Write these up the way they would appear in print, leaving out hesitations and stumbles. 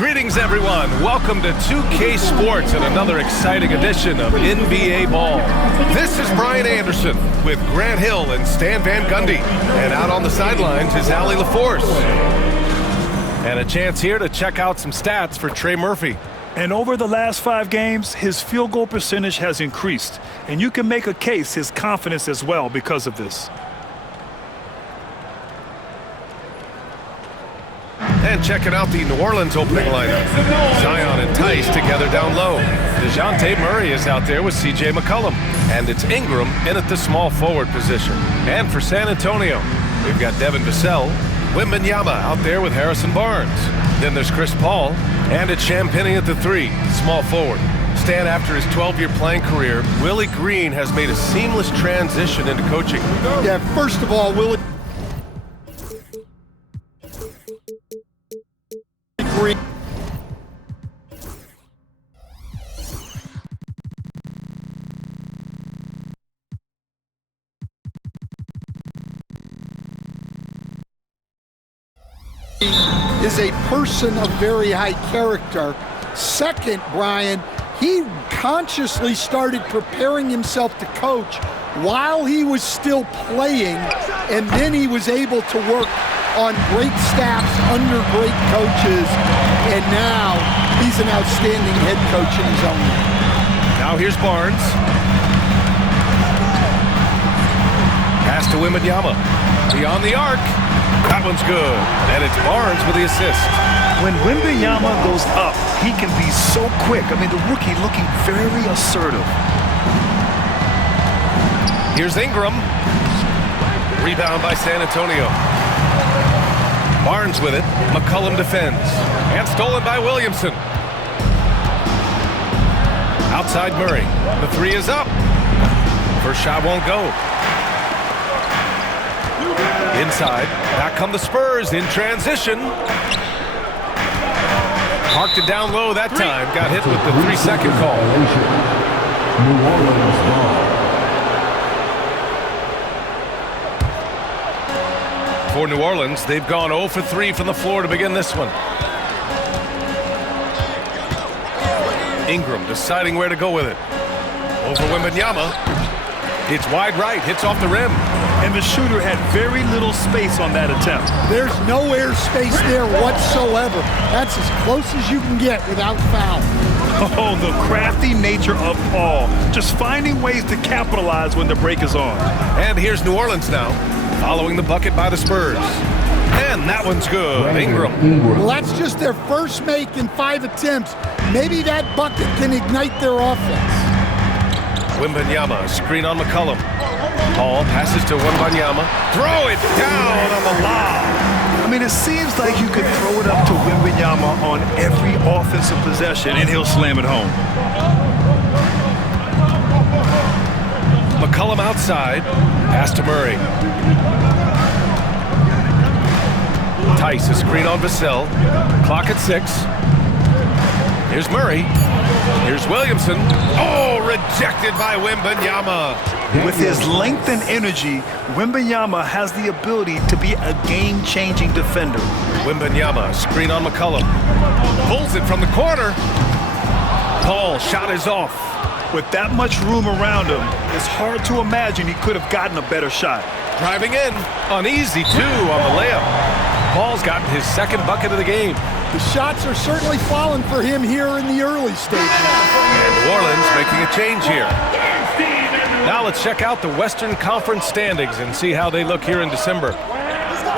Greetings, everyone. Welcome to 2K Sports and another exciting edition of NBA Ball. This is Brian Anderson with Grant Hill and Stan Van Gundy. And out on the sidelines is Allie LaForce. And a chance here to check out some stats for Trey Murphy. And over the last 5 games, his field goal percentage has increased. And you can make a case his confidence as well because of this. And checking out the New Orleans opening lineup. Zion and Tice together down low. DeJounte Murray is out there with C.J. McCollum. And it's Ingram in at the small forward position. And for San Antonio, we've got Devin Vassell, Wembanyama out there with Harrison Barnes. Then there's Chris Paul, and it's Champagnie at the 3, small forward. Stan, after his 12-year playing career, Willie Green has made a seamless transition into coaching. Yeah, first of all, Willie Green is a person of very high character. Second, Brian, he consciously started preparing himself to coach while he was still playing, and then he was able to work on great staffs under great coaches, and now he's an outstanding head coach in his own right. Now here's Barnes. Pass to Wembanyama. Beyond the arc. That one's good. And it's Barnes with the assist. When Wembanyama goes up, he can be so quick. I mean, the rookie looking very assertive. Here's Ingram. Rebound by San Antonio. Barnes with it. McCollum defends. And stolen by Williamson. Outside Murray. The 3 is up. First shot won't go. Inside. Back come the Spurs in transition. Parked it down low that time. Got hit with the 3-second call. New Orleans ball. For New Orleans, they've gone 0 for 3 from the floor to begin this one. Ingram deciding where to go with it. Over Wembanyama. It's wide right, hits off the rim. And the shooter had very little space on that attempt. There's no air space there whatsoever. That's as close as you can get without foul. Oh, the crafty nature of Paul. Just finding ways to capitalize when the break is on. And here's New Orleans now, following the bucket by the Spurs. And that one's good. Ingram. Well, that's just their first make in 5 attempts. Maybe that bucket can ignite their offense. Wembanyama, screen on McCollum. Paul passes to Wembanyama. Throw it down on the lob. I mean, it seems like you could throw it up to Wembanyama on every offensive possession, and he'll slam it home. McCollum outside. Pass to Murray. Tice, a screen on Vassell. Clock at 6. Here's Murray. Here's Williamson. Oh, rejected by Wembanyama. With his length and energy, Wembanyama has the ability to be a game-changing defender. Wembanyama, screen on McCollum. Pulls it from the corner. Paul, shot is off. With that much room around him, it's hard to imagine he could have gotten a better shot. Driving in, an easy 2 on the layup. Paul's gotten his second bucket of the game. The shots are certainly falling for him here in the early stages. And New Orleans making a change here. Now let's check out the Western Conference standings and see how they look here in December.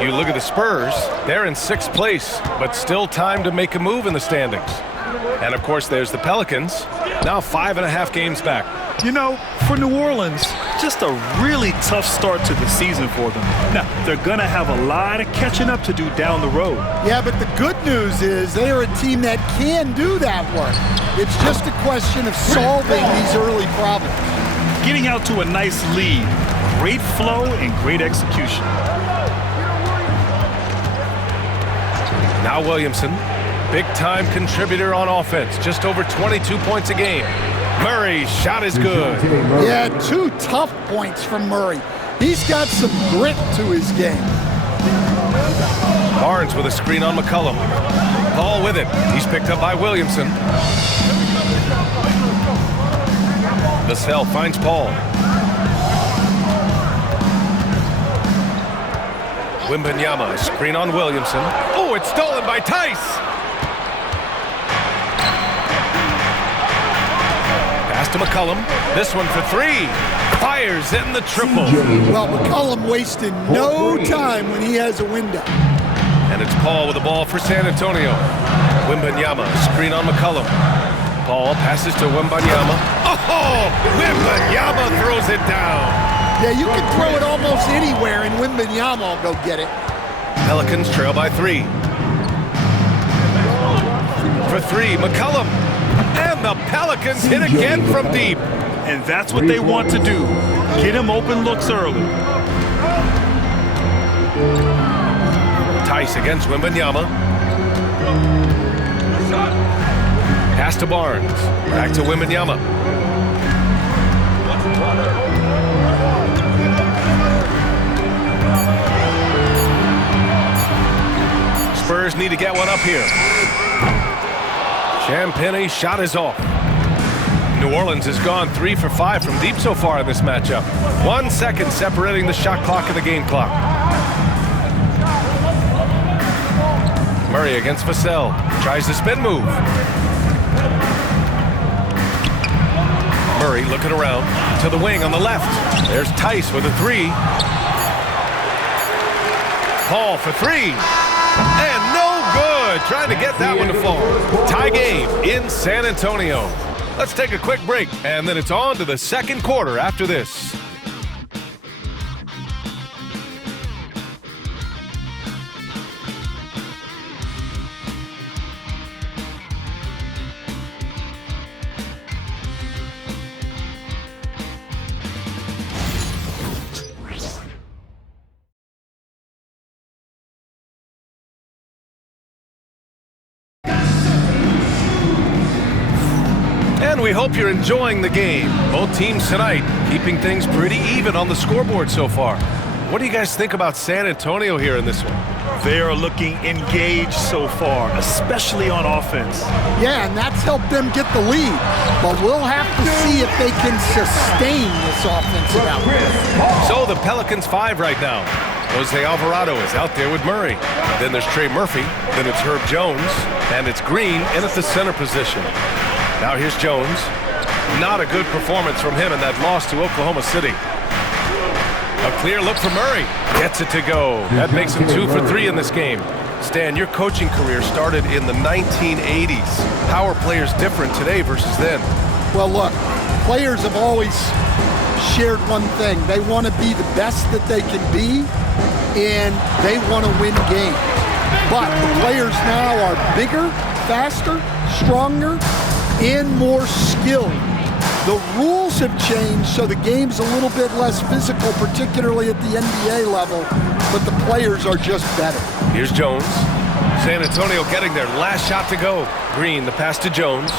You look at the Spurs, they're in 6th place, but still time to make a move in the standings. And of course there's the Pelicans, now 5.5 games back. You know, for New Orleans, just a really tough start to the season for them. Now, they're going to have a lot of catching up to do down the road. Yeah, but the good news is they are a team that can do that work. It's just a question of solving these early problems. Getting out to a nice lead, great flow, and great execution. Now Williamson, big-time contributor on offense, just over 22 points a game. Murray's shot is good. Yeah, 2 tough points from Murray. He's got some grit to his game. Barnes with a screen on McCollum. Paul with it. He's picked up by Williamson. Vassell finds Paul. Wembanyama, screen on Williamson. Oh, it's stolen by Tice. Pass to McCollum. This one for three. Fires in the triple. Well, McCollum wasted no time when he has a window. And it's Paul with the ball for San Antonio. Wembanyama, screen on McCollum. Paul passes to Wembanyama. Oh, Wembanyama throws it down. Yeah, you can throw it almost anywhere, and Wembanyama will go get it. Pelicans trail by 3. For 3, McCollum. And the Pelicans hit again from deep. And that's what they want to do. Get him open looks early. Tice against Wembanyama. Pass to Barnes. Back to Wembanyama. Spurs need to get one up here. Champagne's shot is off. New Orleans has gone 3 for 5 from deep so far in this matchup. 1 second separating the shot clock and the game clock. Murray against Vassell. Tries the spin move. Murray looking around to the wing on the left. There's Tice with a 3. Paul for 3. And no good. Trying to get that one to fall. Tie game in San Antonio. Let's take a quick break, and then it's on to the second quarter after this. And we hope you're enjoying the game. Both teams tonight keeping things pretty even on the scoreboard so far. What do you guys think about San Antonio here in this one? They are looking engaged so far, especially on offense. Yeah, and that's helped them get the lead. But we'll have to see if they can sustain this offensive output. So the Pelicans 5 right now. Jose Alvarado is out there with Murray. Then there's Trey Murphy. Then it's Herb Jones. And it's Green in at the center position. Now here's Jones. Not a good performance from him in that loss to Oklahoma City. A clear look for Murray. Gets it to go. That makes him 2 for 3 in this game. Stan, your coaching career started in the 1980s. How are players different today versus then? Well, look, players have always shared one thing. They want to be the best that they can be, and they want to win games. But the players now are bigger, faster, stronger, and more skilled. The rules have changed, so the game's a little bit less physical, particularly at the NBA level, but the players are just better. Here's Jones. San Antonio getting their last shot to go. Green, the pass to Jones.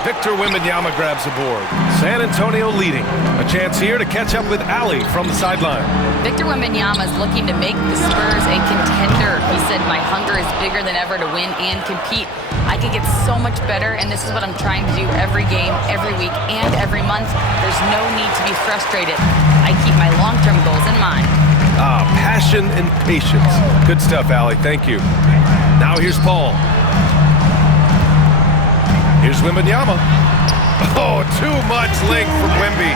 Victor Wembanyama grabs the board. San Antonio leading. A chance here to catch up with Ali from the sideline. Victor Wembanyama is looking to make the Spurs a contender. He said, "My hunger is bigger than ever to win and compete. I could get so much better, and this is what I'm trying to do every game, every week, and every month. There's no need to be frustrated. I keep my long-term goals in mind." Passion and patience. Good stuff, Ali. Thank you. Now here's Paul. Here's Wembanyama. Oh, too much length from Wemby.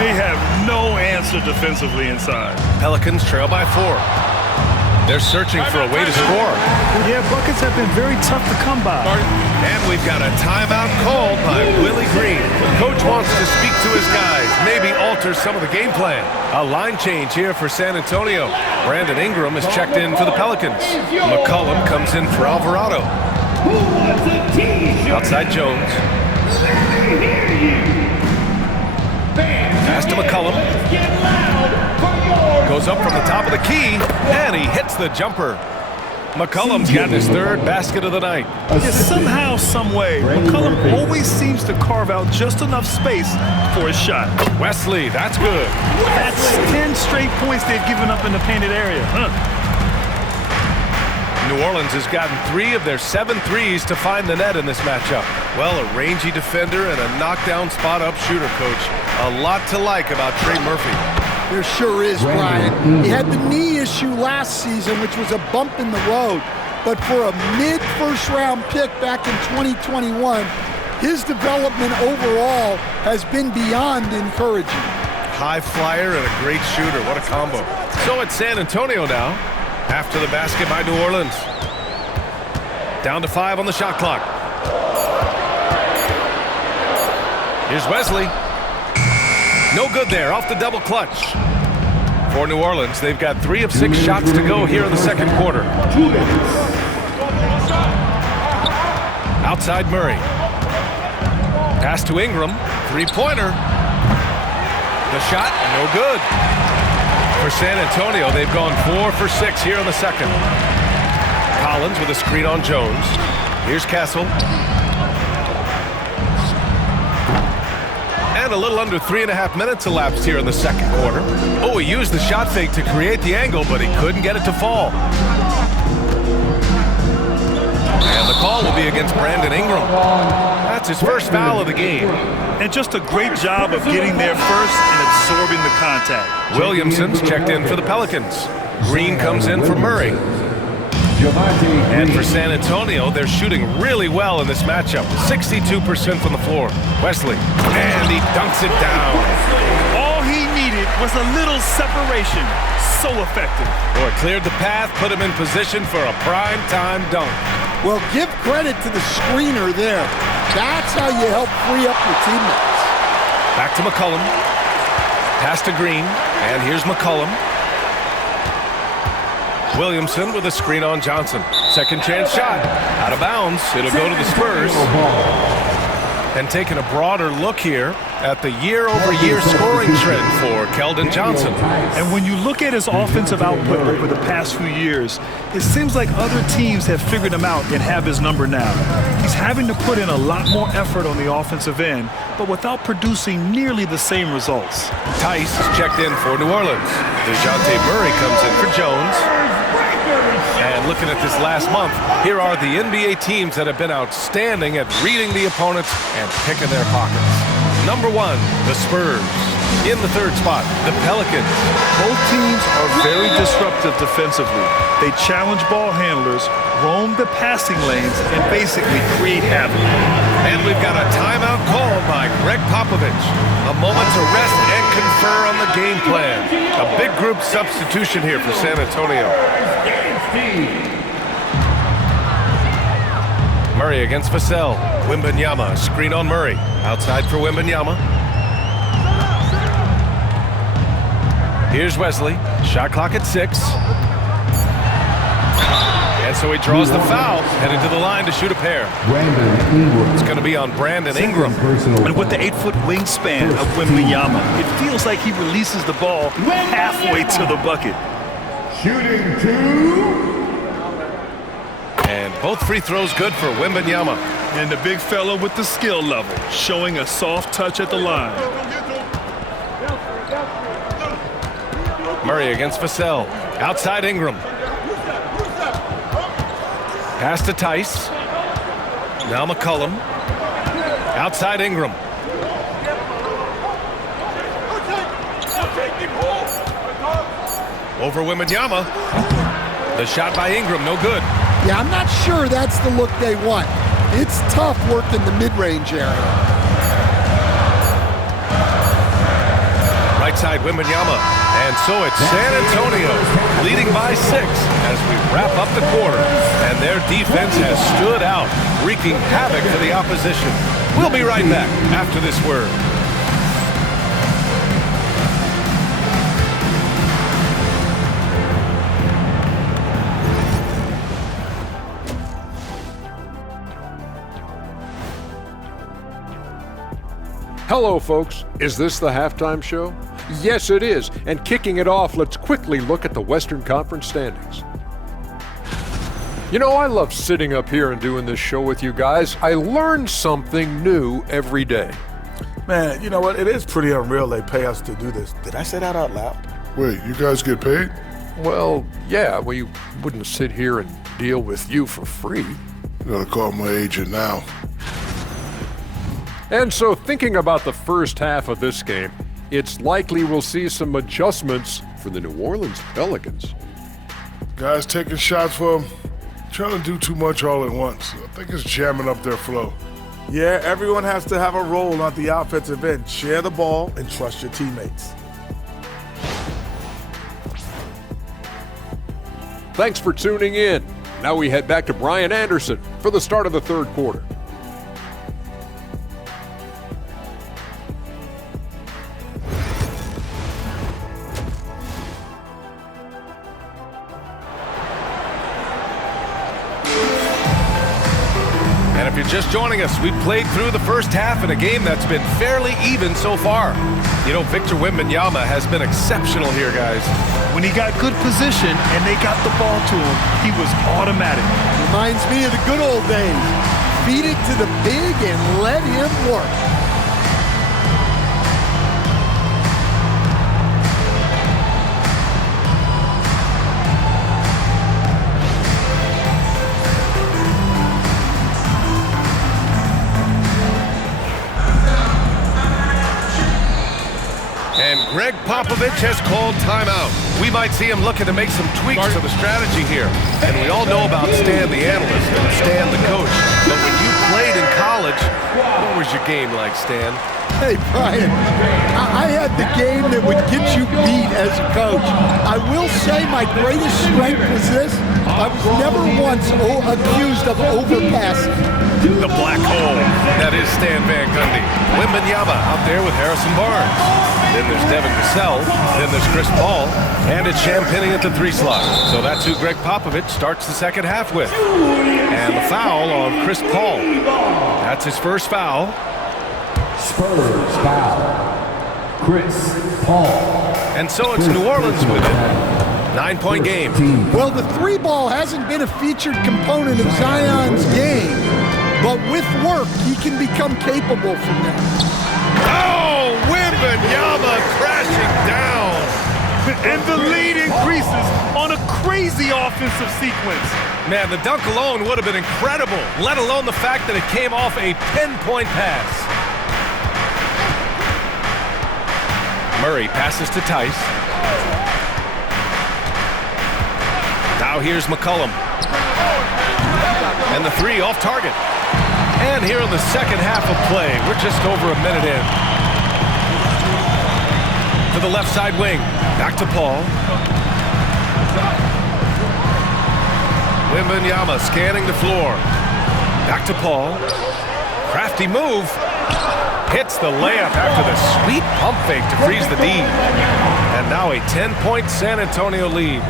They have no answer defensively inside. Pelicans trail by 4. They're searching for a way to score. Yeah, buckets have been very tough to come by. And we've got a timeout called by Willie Green. Coach wants to speak to his guys, maybe alter some of the game plan. A line change here for San Antonio. Brandon Ingram is checked in for the Pelicans. McCollum comes in for Alvarado. Outside Jones. Pass to McCollum. Goes up from the top of the key, and he hits the jumper. McCollum's got his 3rd basket of the night. Yeah, somehow, some way, McCollum always seems to carve out just enough space for his shot. Wesley, that's good. That's 10 straight points they've given up in the painted area. New Orleans has gotten 3 of their 7 threes to find the net in this matchup. Well, a rangy defender and a knockdown spot-up shooter, Coach. A lot to like about Trey Murphy. There sure is, Brian. He had the knee issue last season, which was a bump in the road. But for a mid-first-round pick back in 2021, his development overall has been beyond encouraging. High flyer and a great shooter. What a combo. So it's San Antonio now, after the basket by New Orleans. Down to 5 on the shot clock. Here's Wesley. No good there, off the double clutch. For New Orleans, they've got 3 of 6 shots to go here in the second quarter. Outside Murray. Pass to Ingram. 3-pointer. The shot, no good. For San Antonio, they've gone 4 for 6 here in the second. Collins with a screen on Jones. Here's Castle. And a little under 3.5 minutes elapsed here in the second quarter. Oh, he used the shot fake to create the angle, but he couldn't get it to fall. And the call will be against Brandon Ingram. That's his first foul of the game. And just a great job of getting there first and absorbing the contact. Williamson's checked in for the Pelicans. Green comes in for Murray. And for San Antonio, they're shooting really well in this matchup. 62% from the floor. Wesley, and he dunks it down. All he needed was a little separation. So effective. Boy, cleared the path, put him in position for a prime-time dunk. Well, give credit to the screener there. That's how you help free up your teammates. Back to McCollum. Pass to Green, and here's McCollum. Williamson with a screen on Johnson. Second chance shot. Out of bounds. It'll go to the Spurs. And taking a broader look here at the year-over-year scoring trend for Keldon Johnson. And when you look at his offensive output over the past few years, it seems like other teams have figured him out and have his number now. He's having to put in a lot more effort on the offensive end, but without producing nearly the same results. Tice is checked in for New Orleans. DeJounte Murray comes in for Jones. And looking at this last month, here are the NBA teams that have been outstanding at reading the opponents and picking their pockets. Number 1, the Spurs. In the third spot, the Pelicans. Both teams are very disruptive defensively. They challenge ball handlers, roam the passing lanes, and basically create havoc. And we've got a timeout called by Greg Popovich. A moment to rest and confer on the game plan. A big group substitution here for San Antonio. Murray against Vassell. Wembanyama, screen on Murray. Outside for Wembanyama. Here's Wesley. Shot clock at 6. And so he draws the foul, headed to the line to shoot a pair. It's going to be on Brandon Ingram. And with the 8-foot wingspan of Wembanyama, it feels like he releases the ball halfway to the bucket. Shooting 2. And both free throws good for Wembanyama. And the big fella with the skill level, showing a soft touch at the line. Murray against Vassell. Outside Ingram. Pass to Tice. Now McCollum. Outside Ingram. Over Wembanyama. The shot by Ingram, no good. Yeah, I'm not sure that's the look they want. It's tough working the mid-range area. Right side Wembanyama. And so it's San Antonio leading by 6 as we wrap up the quarter. And their defense has stood out, wreaking havoc for the opposition. We'll be right back after this word. Hello, folks. Is this the halftime show? Yes, it is. And kicking it off, let's quickly look at the Western Conference standings. You know, I love sitting up here and doing this show with you guys. I learn something new every day. Man, you know what? It is pretty unreal they pay us to do this. Did I say that out loud? Wait, you guys get paid? Well, yeah, we wouldn't sit here and deal with you for free. You gotta call my agent now. And so thinking about the first half of this game, it's likely we'll see some adjustments for the New Orleans Pelicans. Guys taking shots for him, trying to do too much all at once. I think it's jamming up their flow. Yeah, everyone has to have a role on the offensive end. Share the ball and trust your teammates. Thanks for tuning in. Now we head back to Brian Anderson for the start of the third quarter. And if you're just joining us, we played through the first half in a game that's been fairly even so far. You know, Victor Wembanyama has been exceptional here, guys. When he got good position and they got the ball to him, he was automatic. Reminds me of the good old days. Feed it to the big and let him work. And Greg Popovich has called timeout. We might see him looking to make some tweaks to the strategy here. And we all know about Stan the analyst and Stan the coach. But when you played in college, what was your game like, Stan? Hey, Brian, I had the game that would get you beat as a coach. I will say my greatest strength was this. I was never once accused of overpassing. The black hole. That is Stan Van Gundy. Wembanyama out there with Harrison Barnes. Then there's Devin Vassell. Then there's Chris Paul. And it's Champagnie at the 3 slot. So that's who Greg Popovich starts the second half with. And the foul on Chris Paul. That's his first foul. Spurs foul. Chris Paul. And so it's New Orleans with it. 9-point game. Well, the 3-ball hasn't been a featured component of Zion's game, but with work, he can become capable from that. Oh, Wembanyama crashing down. And the lead increases on a crazy offensive sequence. Man, the dunk alone would have been incredible, let alone the fact that it came off a 10-point pass. Murray passes to Tice. Now here's McCollum. And the 3 off target. And here in the second half of play, we're just over a minute in. To the left side wing. Back to Paul. Wembanyama scanning the floor. Back to Paul. Crafty move. Hits the layup after the sweet pump fake to freeze the D. And now a 10-point San Antonio lead.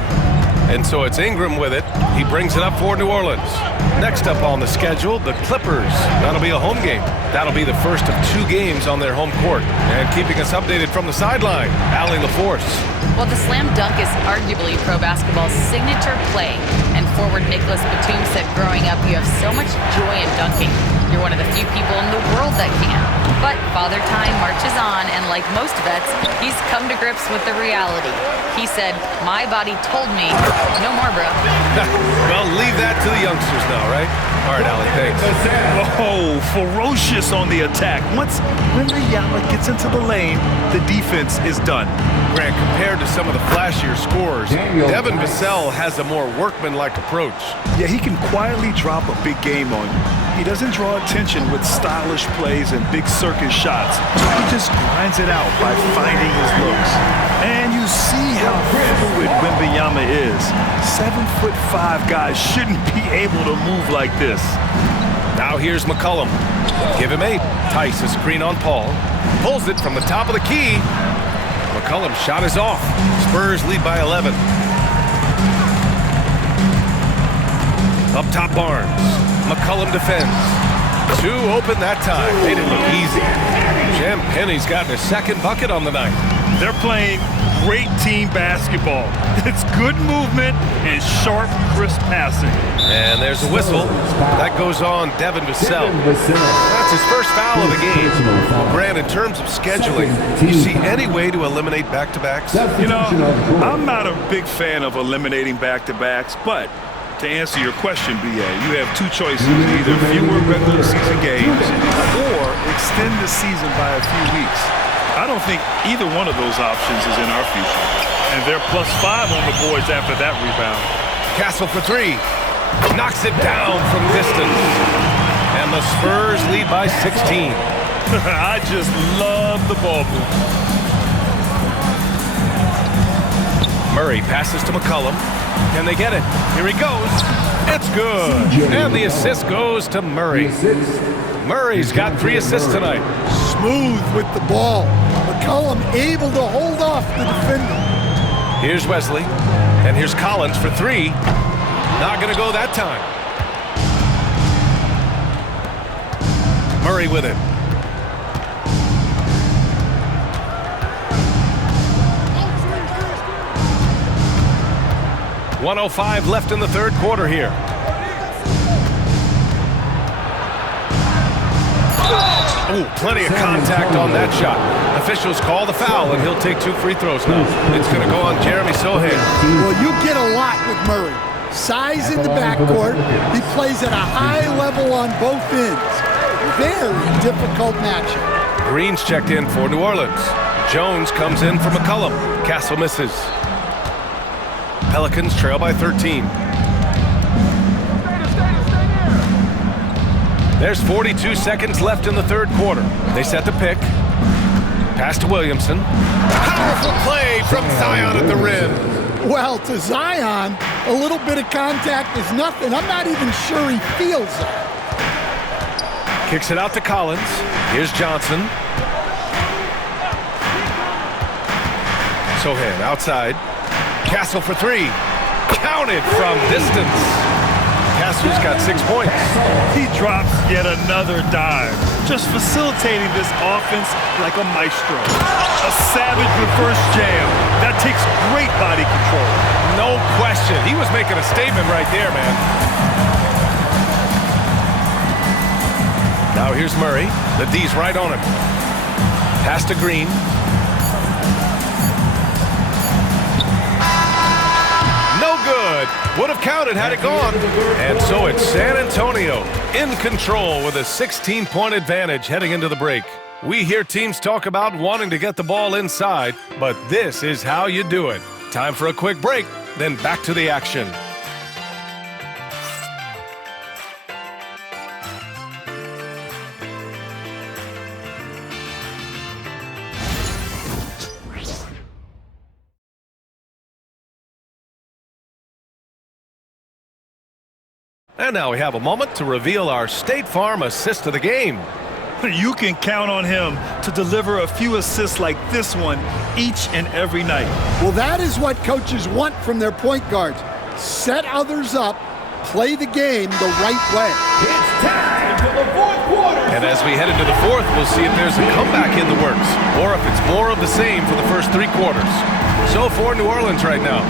And so it's Ingram with it. He brings it up for New Orleans. Next up on the schedule, the Clippers. That'll be a home game. That'll be the first of 2 games on their home court. And keeping us updated from the sideline, Allie LaForce. Well, the slam dunk is arguably pro basketball's signature play. And forward Nicholas Batum said growing up, you have so much joy in dunking. You're one of the few people in the world that can. But Father Time marches on, and like most vets, he's come to grips with the reality. He said, my body told me, no more, bro. Well, leave that to the youngsters now, right? All right, Allie, thanks. Oh, ferocious on the attack. Once Wembanyama gets into the lane, the defense is done. Grant, compared to some of the flashier scorers, Devin Vassell has a more workmanlike approach. Yeah, he can quietly drop a big game on you. He doesn't draw attention with stylish plays and big circus shots. He just grinds it out by finding his looks. And you see how fluid Wembanyama is. 7'5" guys shouldn't be able to move like this. Now here's McCollum. Give him 8. Tice a screen on Paul. Pulls it from the top of the key. McCollum's shot is off. Spurs lead by 11. Up top Barnes. McCollum defends. 2 open that time. Made it look easy. Champagnie's gotten his second bucket on the night. They're playing great team basketball. It's good movement and sharp, crisp passing. And there's a whistle. That goes on Devin Vassell. That's his first foul of the game. Grant, in terms of scheduling, do you see any way to eliminate back-to-backs? You know, I'm not a big fan of eliminating back-to-backs, but to answer your question, B.A., you have two choices, either fewer regular season games or extend the season by a few weeks. I don't think either one of those options is in our future. And they're +5 on the boards after that rebound. Castle for three. Knocks it down from distance. And the Spurs lead by 16. I just love the ball movement. Murray passes to McCollum. Can they get it? Here he goes. It's good. And the assist goes to Murray. Murray's got 3 assists tonight. Smooth with the ball. McCollum able to hold off the defender. Here's Wesley. And here's Collins for 3. Not going to go that time. Murray with it. .105 left in the third quarter here. Ooh, plenty of contact on that shot. Officials call the foul, and he'll take 2 free throws now. It's going to go on Jeremy Sohan. Well, you get a lot with Murray. Size in the backcourt. He plays at a high level on both ends. Very difficult matchup. Green's checked in for New Orleans. Jones comes in for McCollum. Castle misses. Pelicans trail by 13. There's 42 seconds left in the third quarter. They set the pick. Pass to Williamson. Powerful play from Zion at the rim. Well, to Zion, a little bit of contact is nothing. I'm not even sure he feels it. Kicks it out to Collins. Here's Johnson. Sohan outside. Castle for 3. Counted from distance. Castle's got 6 points. He drops yet another dive, just facilitating this offense like a maestro. A savage reverse jam. That takes great body control. No question. He was making a statement right there, man. Now here's Murray. The D's right on him. Pass to Green. No good. Would have counted had it gone. And so it's San Antonio in control with a 16-point advantage heading into the break. We hear teams talk about wanting to get the ball inside, but this is how you do it. Time for a quick break, then back to the action. And now we have a moment to reveal our State Farm assist of the game. You can count on him to deliver a few assists like this one each and every night. Well, that is what coaches want from their point guards. Set others up, play the game the right way. It's time for the fourth quarter. And as we head into the fourth, we'll see if there's a comeback in the works or if it's more of the same for the first 3 quarters. So for New Orleans right now,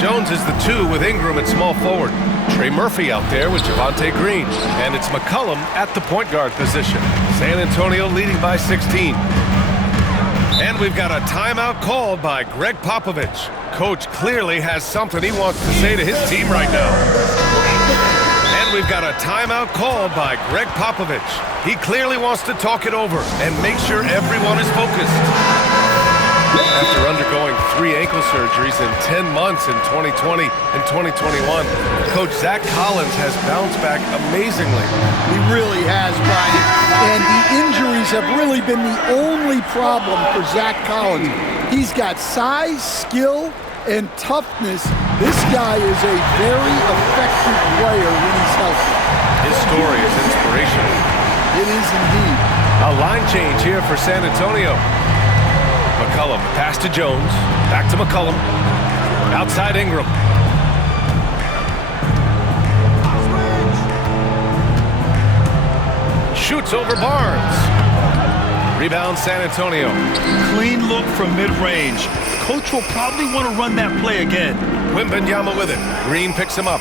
Jones is the 2 with Ingram at small forward. Trey Murphy out there with Javonte Green. And it's McCollum at the point guard position. San Antonio leading by 16. And we've got a timeout called by Greg Popovich. Coach clearly has something he wants to say to his team right now. And we've got a timeout called by Greg Popovich. He clearly wants to talk it over and make sure everyone is focused. After undergoing 3 ankle surgeries in 10 months in 2020 and 2021, Coach Zach Collins has bounced back amazingly. He really has, Brian. And the injuries have really been the only problem for Zach Collins. He's got size, skill, and toughness. This guy is a very effective player when he's healthy. His story is inspirational. It is indeed. A line change here for San Antonio. McCollum, pass to Jones, back to McCollum, outside Ingram. Shoots over Barnes. Rebound San Antonio. Clean look from mid-range. Coach will probably want to run that play again. Wembanyama with it. Green picks him up.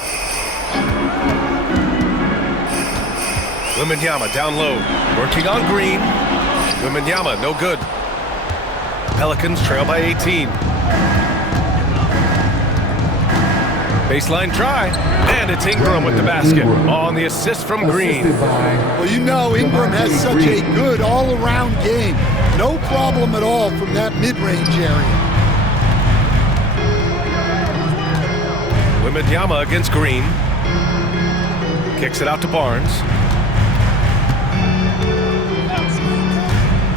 Wembanyama down low, working on Green. Wembanyama, no good. Pelicans trail by 18. Baseline try, and it's Ingram with the basket on the assist from Green. Well, you know Ingram has such a good all-around game. No problem at all from that mid-range area. Wembanyama against Green. Kicks it out to Barnes.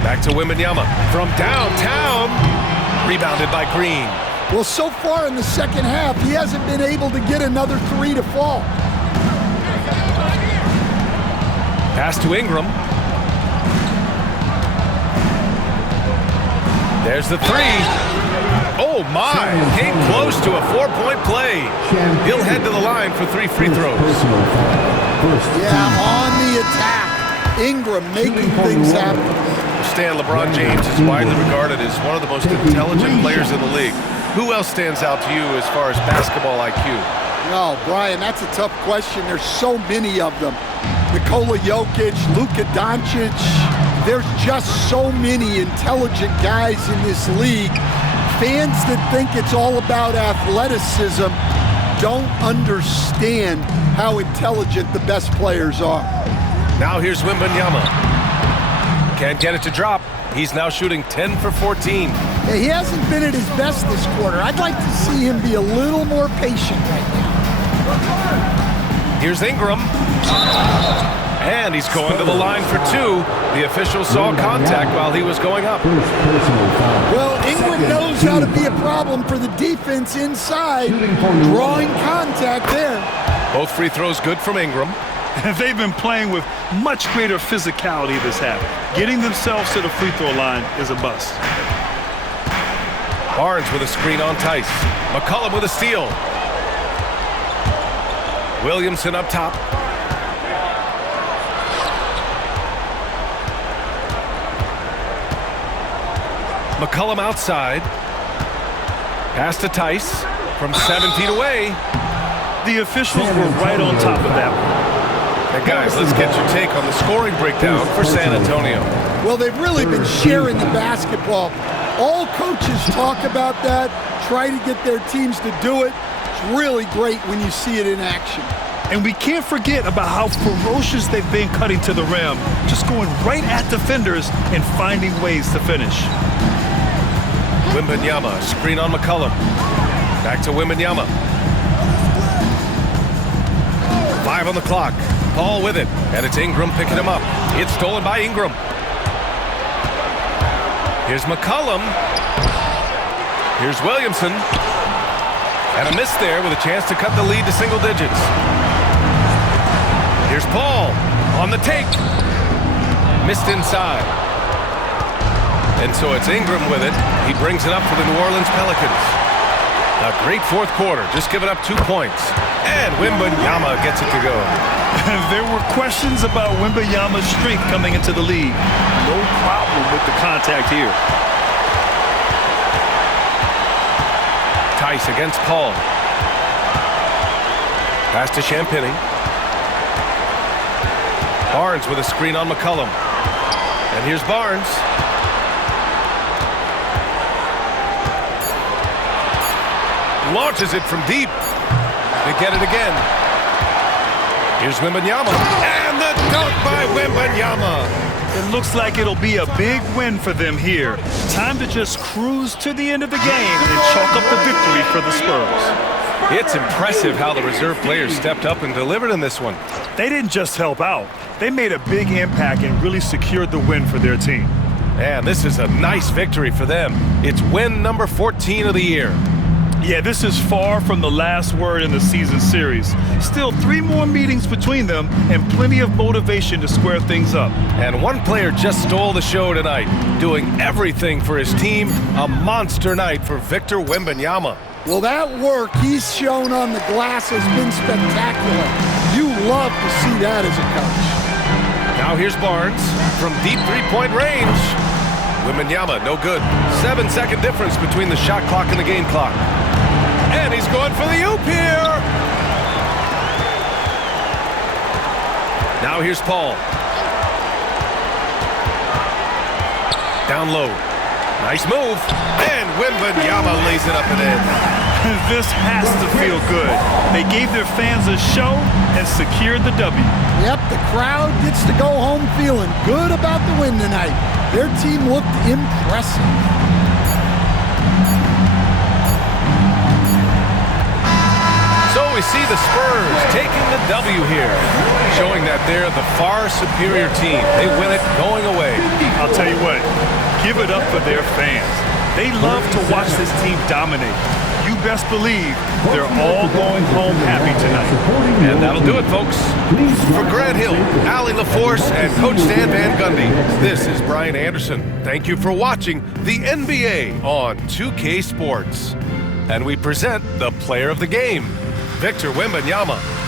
Back to Wembanyama from downtown. Rebounded by Green. Well, so far in the second half, he hasn't been able to get another three to fall. Pass to Ingram. There's the three. Oh my, came close to a 4-point play. He'll head to the line for 3 free throws. Yeah, on the attack. Ingram making things happen. Stan, LeBron James is widely regarded as one of the most intelligent players in the league. Who else stands out to you as far as basketball IQ? No, Brian, that's a tough question. There's so many of them. Nikola Jokic, Luka Doncic. There's just so many intelligent guys in this league. Fans that think it's all about athleticism don't understand how intelligent the best players are. Now here's Wembanyama. Can't get it to drop. He's now shooting 10 for 14. Yeah, he hasn't been at his best this quarter. I'd like to see him be a little more patient right now. Here's Ingram. And he's going to the line for 2. The official saw contact while he was going up. Well, Ingram knows how to be a problem for the defense inside, drawing contact there. Both free throws good from Ingram. They've been playing with much greater physicality this half. Getting themselves to the free throw line is a must. Barnes with a screen on Tice. McCollum with a steal. Williamson up top. McCollum outside. Pass to Tice from 7 feet away. The officials were right on top of that one. And guys, let's get your take on the scoring breakdown for San Antonio. Well, they've really been sharing the basketball. All coaches talk about that, try to get their teams to do it. It's really great when you see it in action. And we can't forget about how ferocious they've been cutting to the rim, just going right at defenders and finding ways to finish. Wembanyama, screen on McCollum. Back to Wembanyama. 5 on the clock. Paul with it, and it's Ingram picking him up. It's stolen by Ingram. Here's McCollum. Here's Williamson. And a miss there with a chance to cut the lead to single digits. Here's Paul on the take. Missed inside. And so it's Ingram with it. He brings it up for the New Orleans Pelicans. A great fourth quarter, just giving up 2 points. And Wembanyama gets it to go. There were questions about Wembanyama's strength coming into the league. No problem with the contact here. Tice against Paul. Pass to Champagny. Barnes with a screen on McCollum. And here's Barnes. Launches it from deep. They get it again. Here's Wembanyama. And the dunk by Wembanyama. It looks like it'll be a big win for them here. Time to just cruise to the end of the game and chalk up the victory for the Spurs. It's impressive how the reserve players stepped up and delivered in this one. They didn't just help out. They made a big impact and really secured the win for their team. And this is a nice victory for them. It's win number 14 of the year. Yeah, this is far from the last word in the season series. Still 3 more meetings between them and plenty of motivation to square things up. And one player just stole the show tonight, doing everything for his team. A monster night for Victor Wembanyama. Well, that work he's shown on the glass has been spectacular. You love to see that as a coach. Now here's Barnes from deep 3-point range. Wembanyama, no good. 7-second difference between the shot clock and the game clock. And he's going for the oop here. Now here's Paul. Down low. Nice move. And Wembanyama lays it up and in. This has to feel good. They gave their fans a show and secured the W. Yep, the crowd gets to go home feeling good about the win tonight. Their team looked impressive. So we see the Spurs taking the W here, showing that they're the far superior team. They win it going away. I'll tell you what, give it up for their fans. They love to watch this team dominate. You best believe they're all going home happy tonight. And that'll do it, folks. For Grant Hill, Allie LaForce, and Coach Stan Van Gundy, this is Brian Anderson. Thank you for watching the NBA on 2K Sports. And we present the player of the game, Victor Wembanyama.